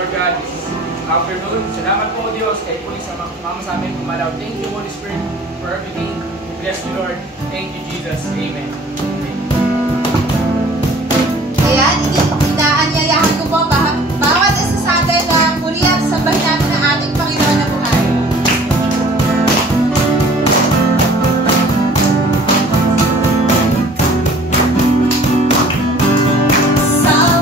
Lord God, this afternoon. Salamat po, Diyos, kayo po sa mama sa amin pumalaw. Thank you, Holy Spirit, for everything. We bless you, Lord. Thank you, Jesus. Amen. Ayan, inaanyayahan ko po bawat isa sa atin na muli at sambahin natin ang ating Panginoon na buhay. Sama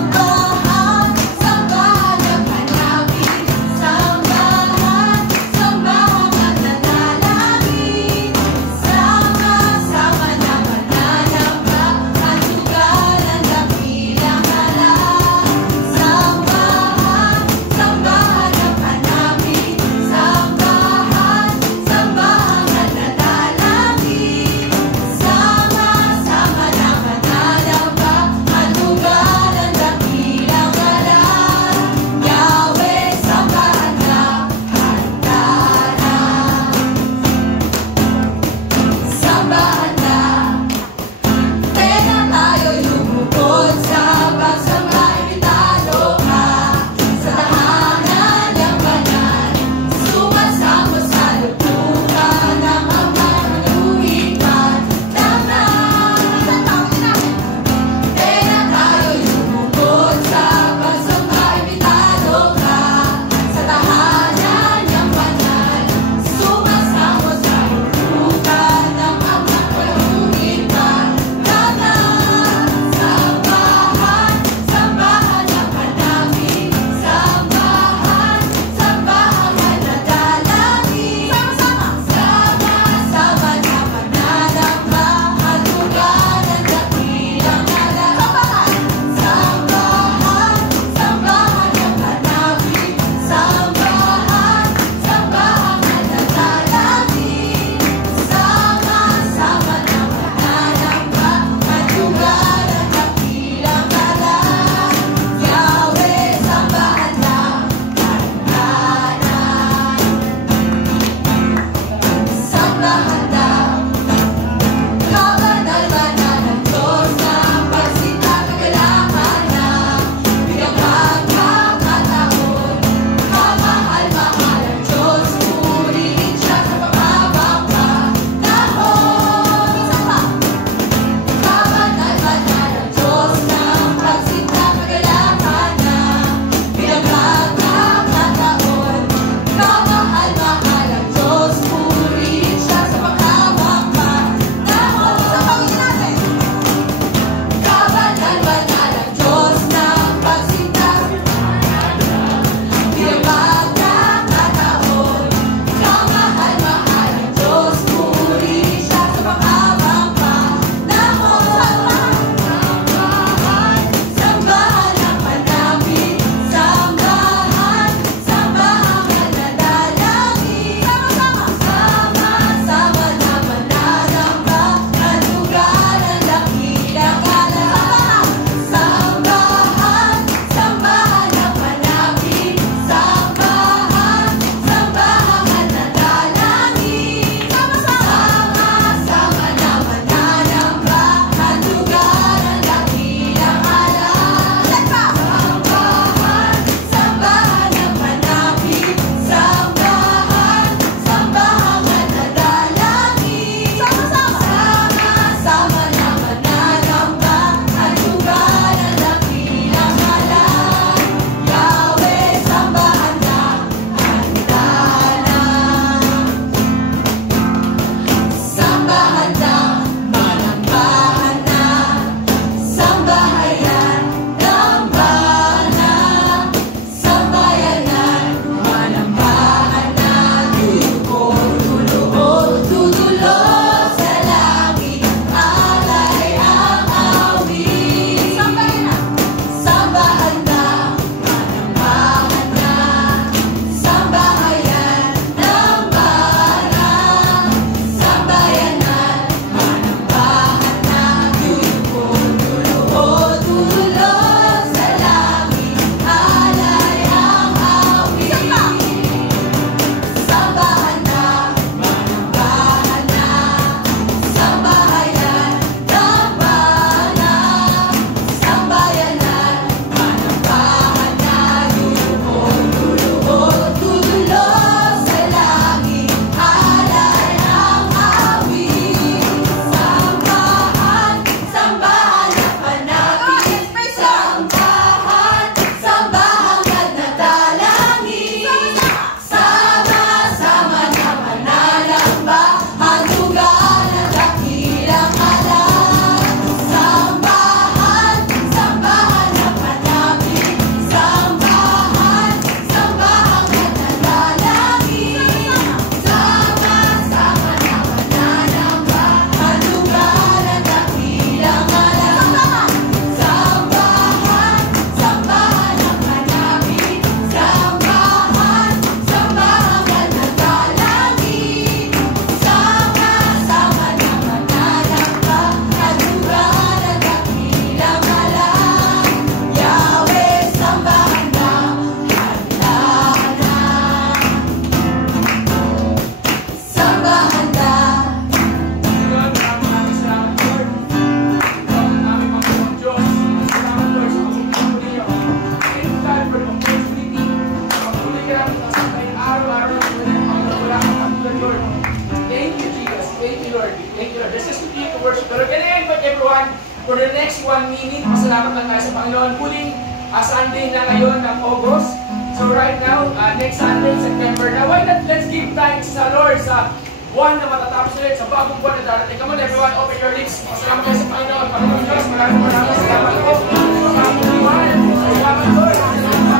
For the next 1 minute, pasalamat lang tayo sa Panginoon. Huling Sunday na ngayon ng August. So right now, next Sunday, September na. Why not let's give thanks sa Lord sa buwan na matatapos ulit, sa bagong buwan na darating. Come on everyone, open your lips. Pasalamat tayo sa Panginoon. Panginoon Diyos, maraming salamat po. Sa bagong buwan. Salamat Lord. Oh, oh.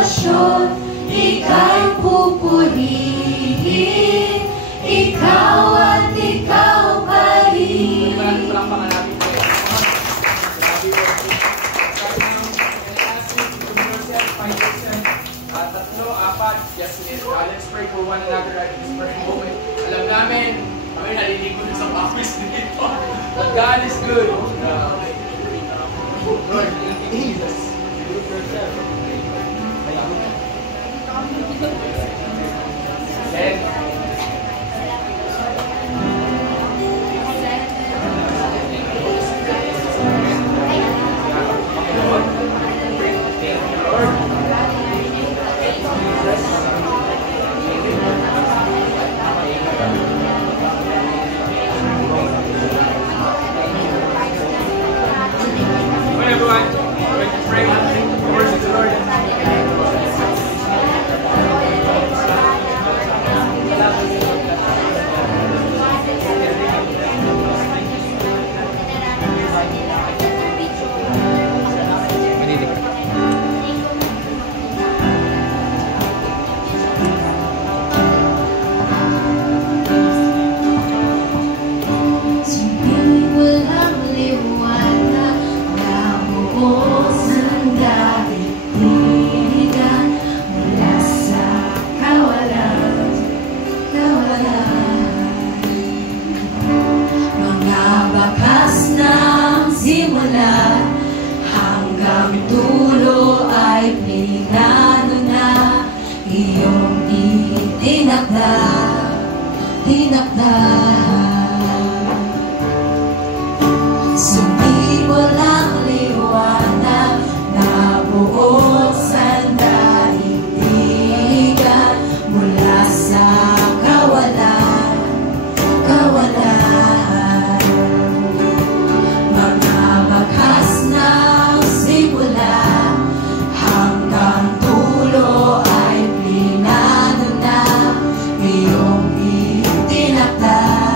henerasyon, ika'y pupurihin, ikaw at ikaw pa rin. Maraming palakpakan natin po. Sabi po, sabi ng yourself, find yourself, tatlo, apat, just let's pray for one another at this very moment. Alam namin, kami naliligo sa office dito. But God is good. Lord, thank you, Jesus. Group yourself. Then, everyone, we're going to pray. Worship the Lord. Sumingin walang liwanag na buos ng daigdigan mula sa kawalan, mga bakas ng simula hanggang dulo ay plinano na iyong tinakda. Sumibol ang liwanag na buo sa daigdigan mula sa kawalan. Mga bakas ng simula hanggang dulo ay plinano na iyong itinakda.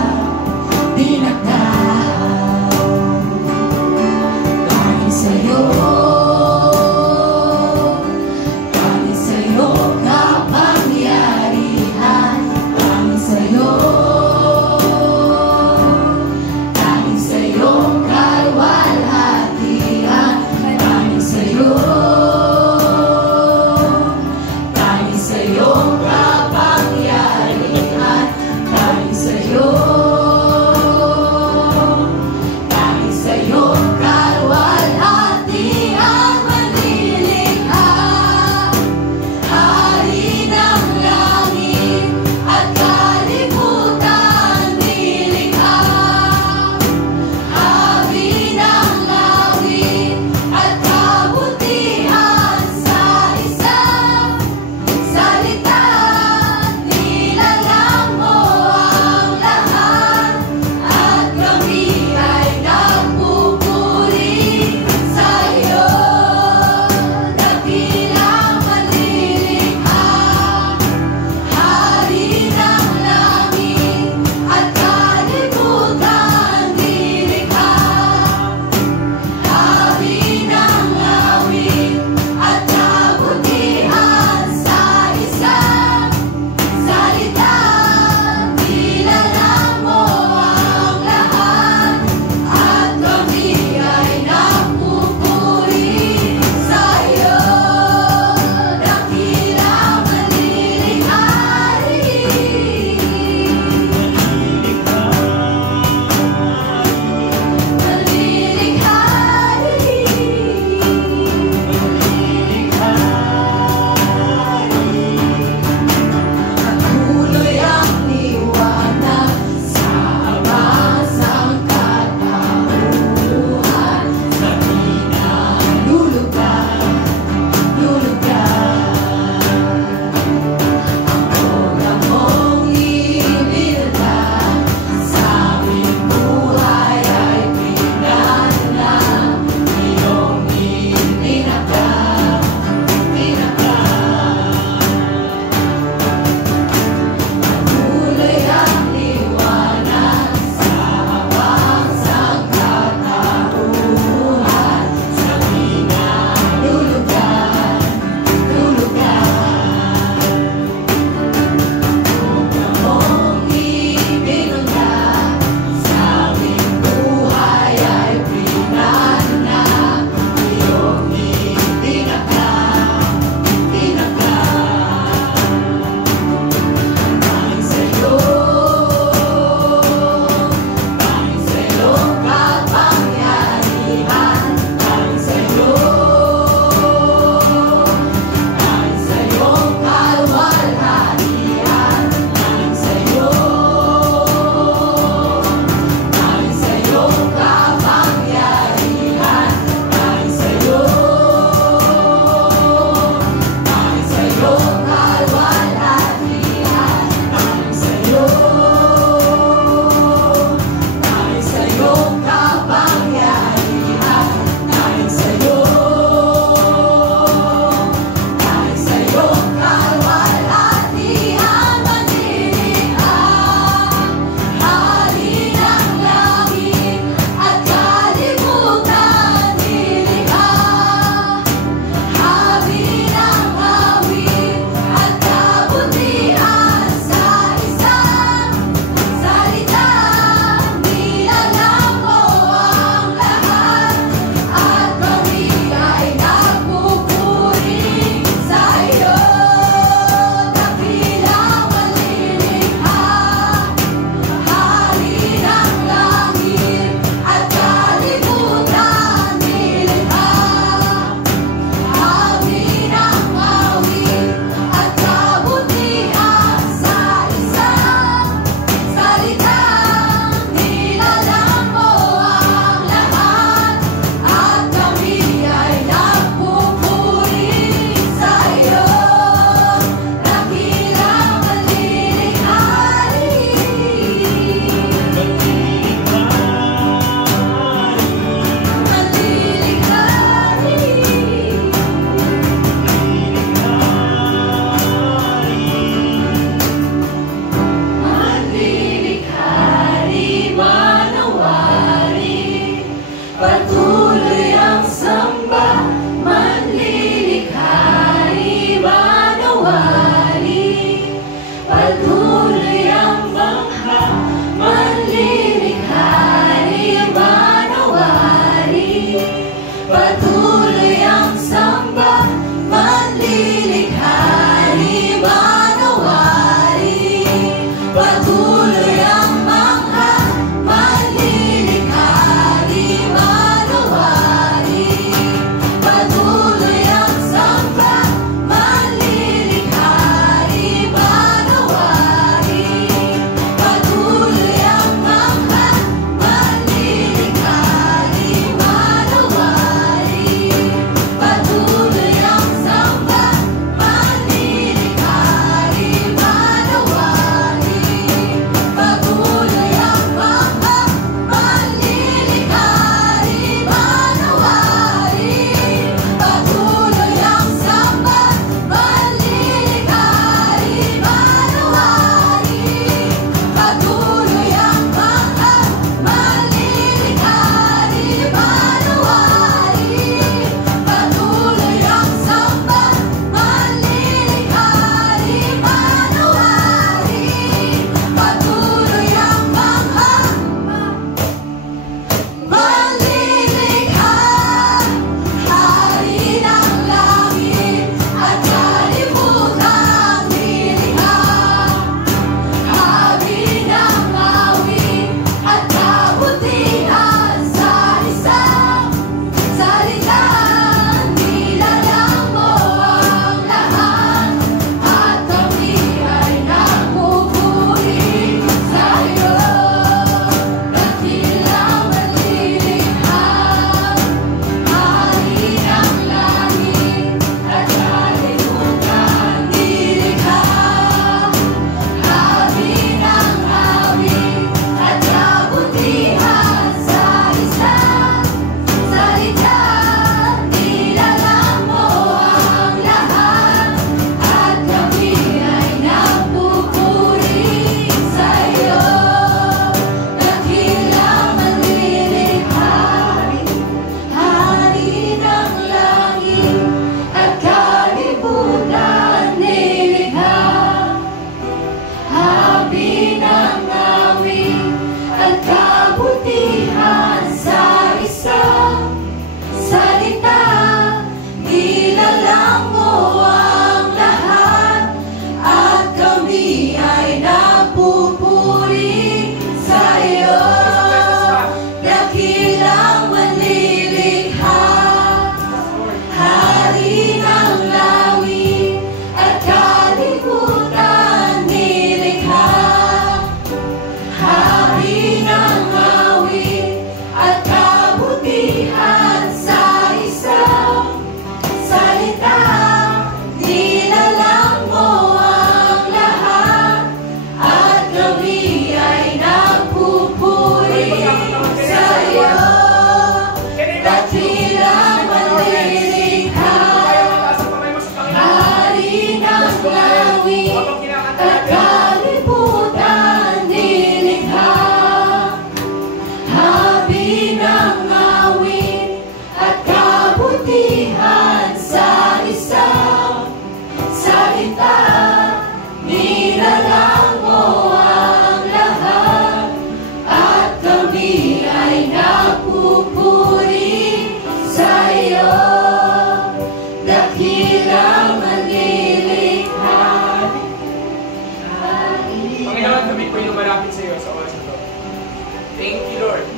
Thank you, Lord.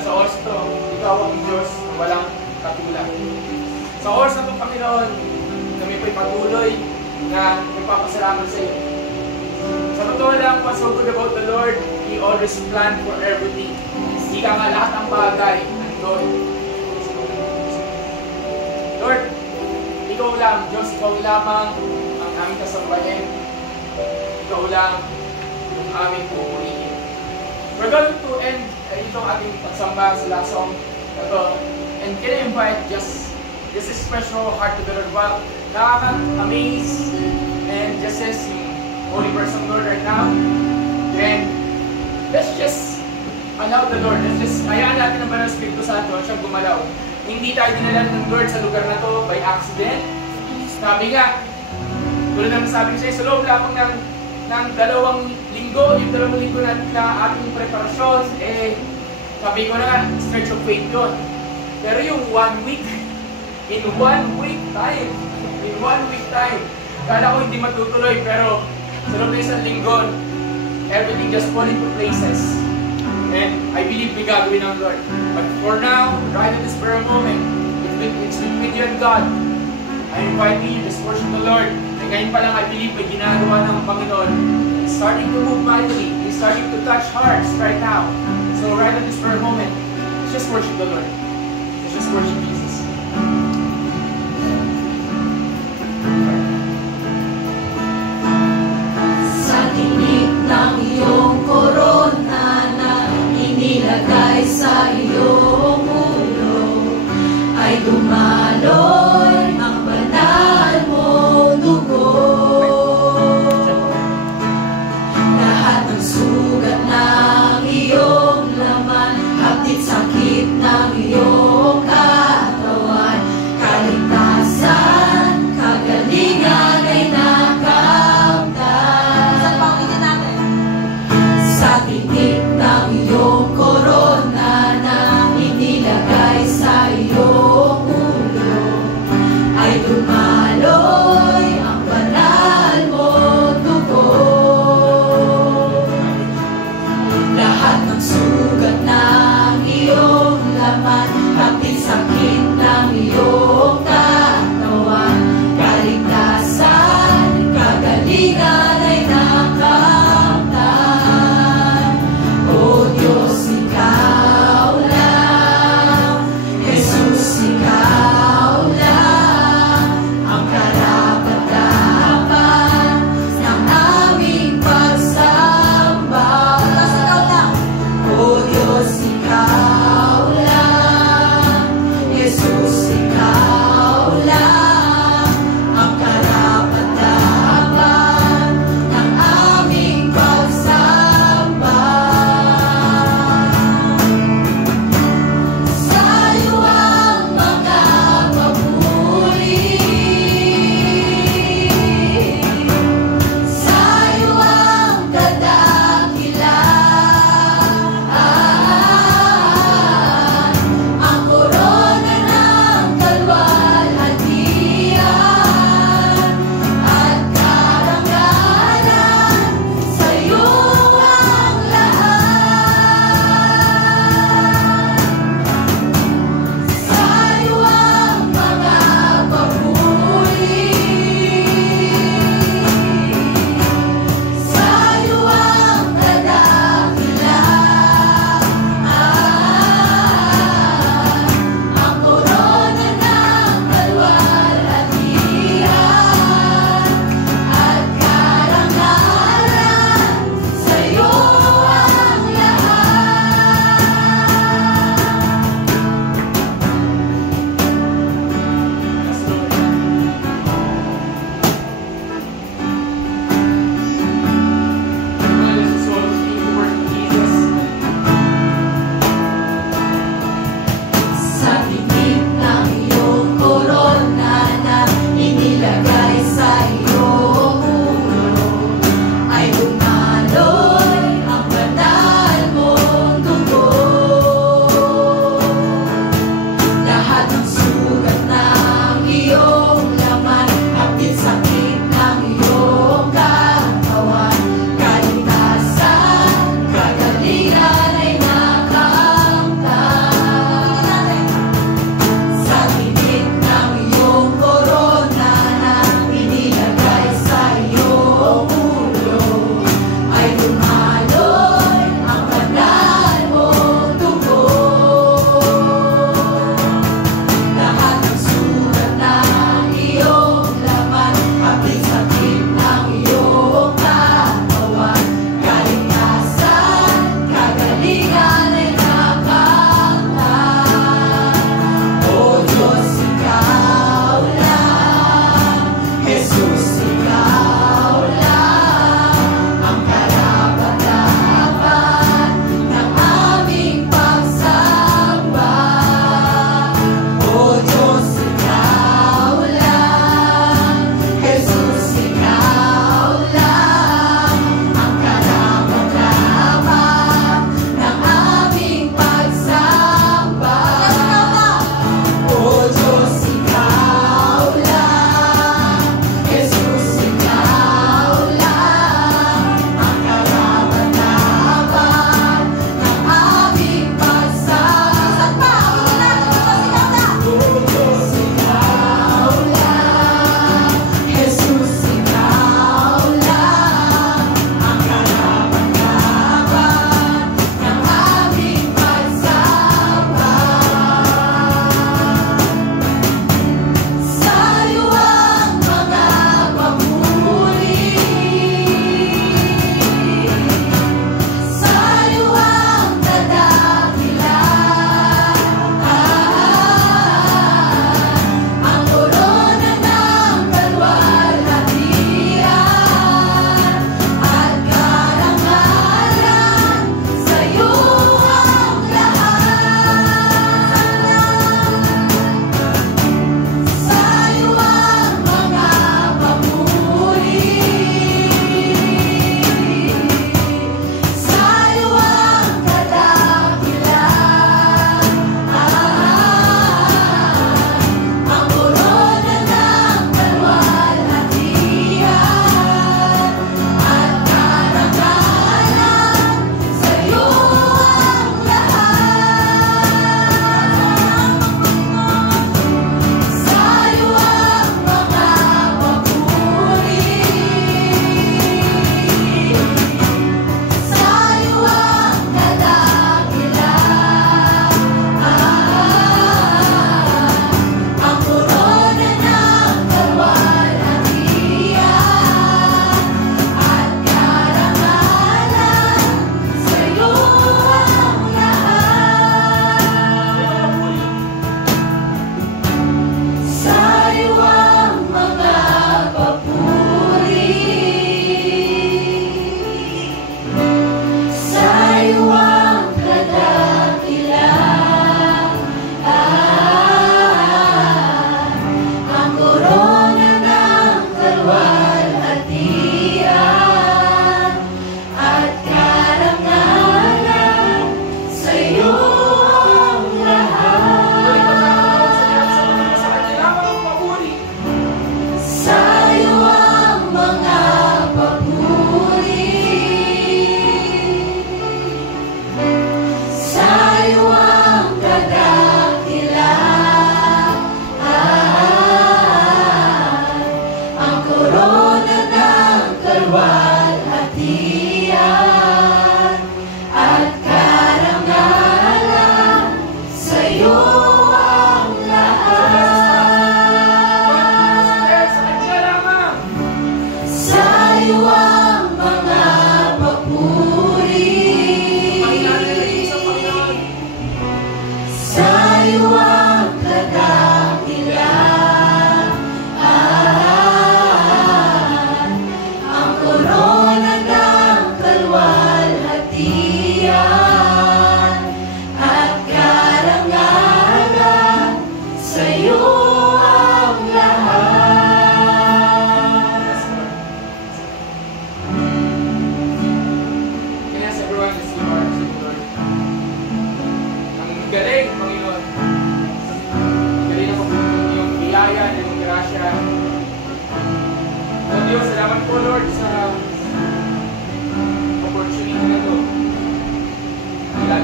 Sa oras ito, ikaw ang Diyos na walang katulad. Sa oras na ito, Panginoon, kami po'y patuloy na nagpapasalamat sa iyo. Sa totoo lang, what's so good about the Lord, He always planned for everything. Ika nga lahat ng bagay nandun. Lord, ikaw lang, Diyos, ikaw lamang ang aming kasambahin. Ikaw lang yung aming pupurihin. We're going to end itong ating pagsamba sa last song na to. And can I invite just this is special heart to the Lord. Wow, nakaka-amaze and just as yung Holy Person Lord right now. And let's just allow the Lord. Let's just hayaan natin ang Banal Espiritu Santo siyang gumalaw. Hindi tayo dinala ng Lord sa lugar na to by accident. Sabi nga, tulad ng sabi ko sa loob lamang ng 2 linggo, yung 2 linggo na ating preparasyon, sabi ko na, stretch of faith yun. Pero yung 1 week, in 1 week time, kala ko hindi matutuloy, pero sa loob ng 1 linggo, everything just fall into places. And I believe may gagawin ng Lord. But for now, right at this very moment, it's between you and God. I invite you, just worship the Lord. And ngayon pa lang, I believe may ginagawa ng Panginoon. It's starting to move mightily. It's starting to touch hearts right now. So right at this very moment, let's just worship the Lord. Let's just worship Jesus. Sa tinik ng iyong korona na inilagay sa iyong ulo, ay dumaloy ang banal mong dugo. Lahat ng sugat ng iyong laman, hapit sakit ng iyong katawan,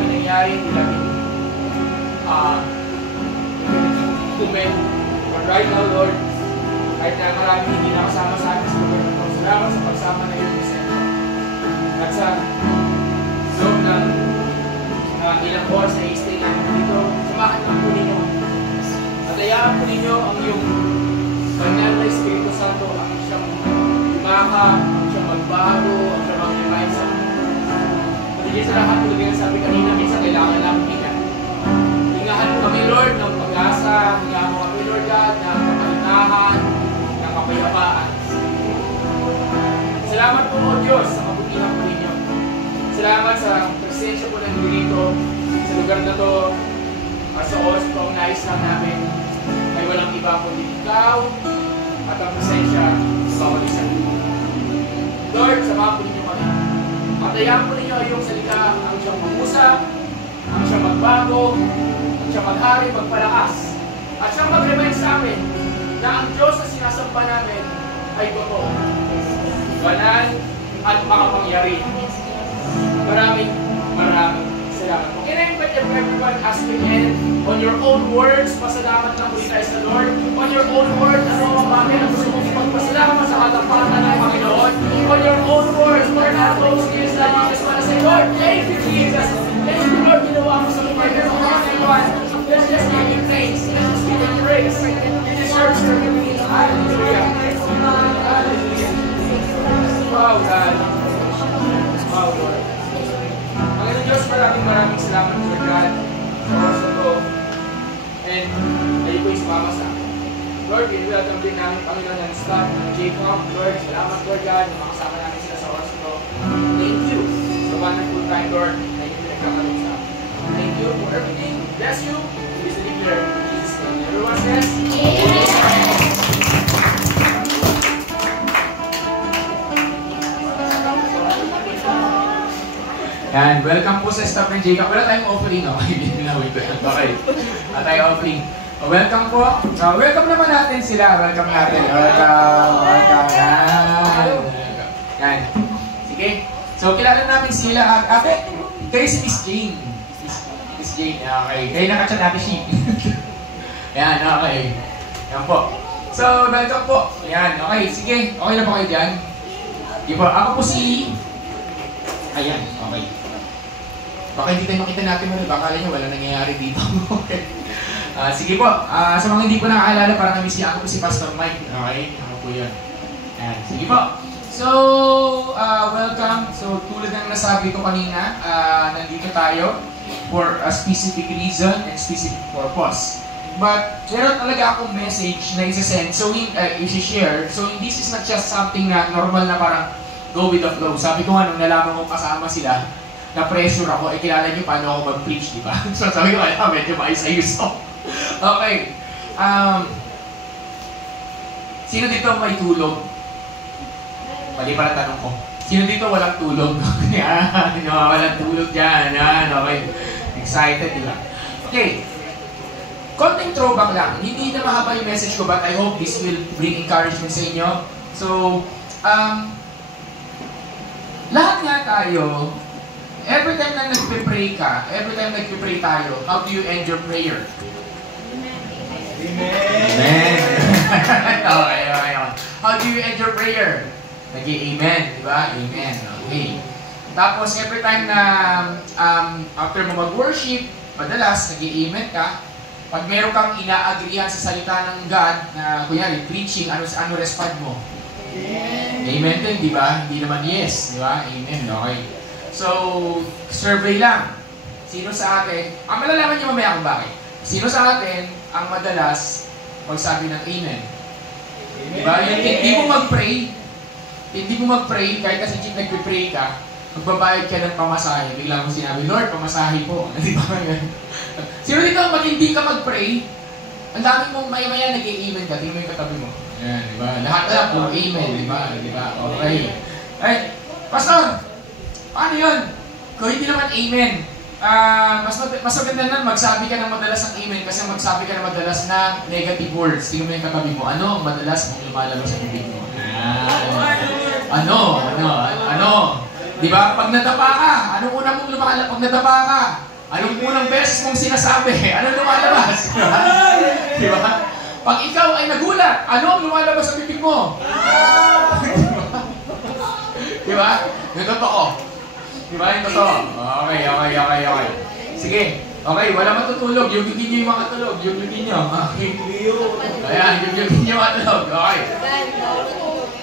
lagi nangyari, hindi lagi moment. But right now, Lord, kahit na maraming hindi nakasama sa akin sa lugar na ito, salamat sa pagsama na iyong December. At sa loob ng ilang oras na i-stay namin dito, samahan lang po ninyo. At ayaan po ninyo ang iyong banal na Espiritu Santo, ang siyang lumakap, ang siyang magbago, ang siyang mag-remind sa amin. Pagiging sa lahat, tulad yung sabi kanina, minsan kailangan lang hinga. Hingahan mo kami, Lord, ng pag-asa, hingahan mo kami, Lord God, ng kapalintahan, ng kapayapaan. Salamat po, O Diyos, sa kabutihan po ninyo. Salamat sa presensya po ng dito sa lugar na to, at sa oras po ang nais lang namin ay walang iba kundi ikaw at ang presensya sa bawat isa. Lord, samahan po ninyo kami. Patayan po ninyo yung salita, ang siyang mag-usap, ang siyang magbago, ang siyang maghari, magpalakas, at siyang mag-remind sa amin na ang Diyos na sinasamba namin ay totoo, banal at makapangyari. Maraming salamat. Okay na invite everyone as we end on your own words. Pasalamat lang muli tayo sa Lord. On your own words, ano ang bagay na gusto mong magpasalamat sa katapatan ng Panginoon. On your own words, Lord, have those years that you just want to say, Lord, thank you, Jesus. Thank you, Lord, ginawa mo sa lugar ng mga Panginoon. Let's just give you thanks. Let's just give you praise. You deserve it. Hallelujah. Hallelujah. Wow, God. Wow, Lord. Panginoon Diyos, maraming salamat, Lord God, sa oras na ito. And kayo po'y sumama sa akin. Lord, welcome din namin, Panginoon, ng staff, ng Jacob. Lord, salamat, Lord God, na makasama namin sila sa oras na ito. Thank you for the wonderful time, Lord, na inyo pinagkakaroon sa amin. Thank you for everything. Bless you. Please declare in Jesus' name. Everyone says, Amen. Yan, welcome po sa staff ng Jacob. Wala tayong offering, no? Okay. Wala tayong offering. Welcome po. Welcome naman natin sila. Welcome natin. Welcome. Yan. Sige. So, kilala namin sila. Ate, kayo si Miss Jane. Miss Jane. Okay. Kayo nakachat natin si. Yan, okay. Yan po. So, welcome po. Yan, okay. Sige. Okay na po kayo dyan? Sige po. Ako po si... Ayan, okay. Baka hindi tayo makita natin mo, baka alam nyo, wala nangyayari dito. Sige po, sa mga hindi po nakakaalala, parang kami ako po si Pastor Mike. Okay, ako po yun. Ayan, sige po. So, welcome. So, tulad ng nasabi ko kanina, nandito tayo for a specific reason and specific purpose. But, meron talaga akong message na isa-send, so isi-share. So, this is not just something na normal na parang go with the flow. Sabi ko nga, nung nalaman ko kasama sila, na-pressure ako, kilala niyo paano ako mag-preach, di ba? So sabi ko, medyo maayos-ayos ako. Okay. Sino dito may tulog? Mali pala tanong ko. Sino dito walang tulog? Yan, walang tulog dyan. Yan, okay. Excited, di ba? Okay. Konting throwback lang. Hindi na mahaba yung message ko, but I hope this will bring encouragement sa inyo. So, lahat nga tayo, every time na nagpe-pray ka, every time nagpe-pray tayo, how do you end your prayer? Amen. Amen. Okay. How do you end your prayer? Nag-i-amen, di ba? Amen. Okay. Tapos, every time na after mo mag-worship, madalas, nag-i-amen ka. Pag meron kang ina-agreehan sa salita ng God, na kunyari, preaching, ano respond mo? Amen. Amen din, di ba? Hindi naman yes, di ba? Amen. Okay. So, survey lang. Sino sa atin, malalaman niyo mamaya kung bakit. Sino sa atin ang madalas magsabi ng amen? Amen. Di ba? Hindi mo mag-pray, kahit kasi nagpe-pray ka, magbabayad ka ng pamasahe. Bigla mo sinabi, Lord, pamasahe po. Di ba? Sino dito pag hindi ka mag-pray, ang dami mong maya-maya nag-i-amen ka, tingnan mo yung katabi mo. Yan, di ba? Lahat na lang po, amen, di ba? Di ba? Okay. Ay, Pastor, paano yun? Kung hindi naman amen, mas maganda na magsabi ka ng madalas ng amen kasi magsabi ka ng madalas na negative words. Tingnan mo yung katabi mo. Ano ang madalas mong lumalabas sa bibig mo? Ano? Di ba? Pag nadapa ka, anong una mong lumalabas? Pag nadapa ka, Anong unang beses mong sinasabi? Anong lumalabas? Di ba? Pag ikaw ay nagulat, ano ang lumalabas sa bibig mo? Di ba? Yung totoo. Di ba? Yung totoo. Okay. Sige. Okay, wala matutulog. Yugigin nyo yung mga tulog. Yugigin nyo. Okay. Ayan, yugigin nyo yung mga tulog. Okay.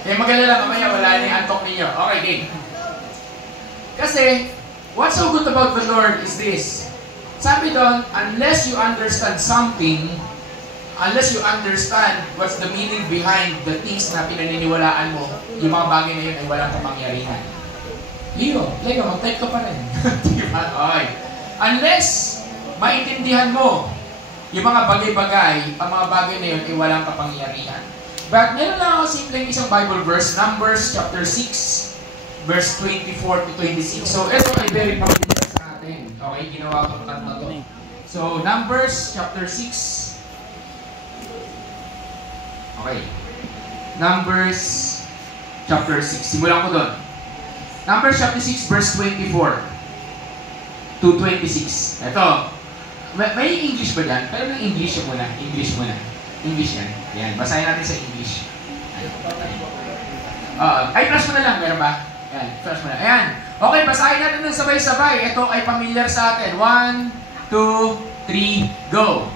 Eh, mag-alala mamaya, wala na yung antok ninyo. Okay, game. Kasi, what's so good about the Lord is this. Sabi doon, unless you understand something, unless you understand what's the meaning behind the things na pinaniniwalaan mo, yung mga bagay na yun ay walang kapangyarihan. Lego, mag-type ka pa rin. Diba? Okay. Unless maintindihan mo yung mga bagay-bagay, ang mga bagay na yun ay walang kapangyarihan. But meron lang ako simpleng isang Bible verse, Numbers chapter 6, verse 24 to 26. So, ito ay very familiar sa atin. Okay, ginawa ko ng tatlo to. So, Numbers chapter 6. Okay. Numbers chapter 6. Simulan ko doon. Numbers chapter 6, verse 24 to 26. Ito. May English ba dyan? Pero may English muna. English yan. Yan. Basahin natin sa English. Ay, flash mo na lang. Meron ba? Yan. Flash mo na. Ayan. Okay, basahin natin ng sabay-sabay. Ito ay familiar sa atin. 1, 2, 3, go!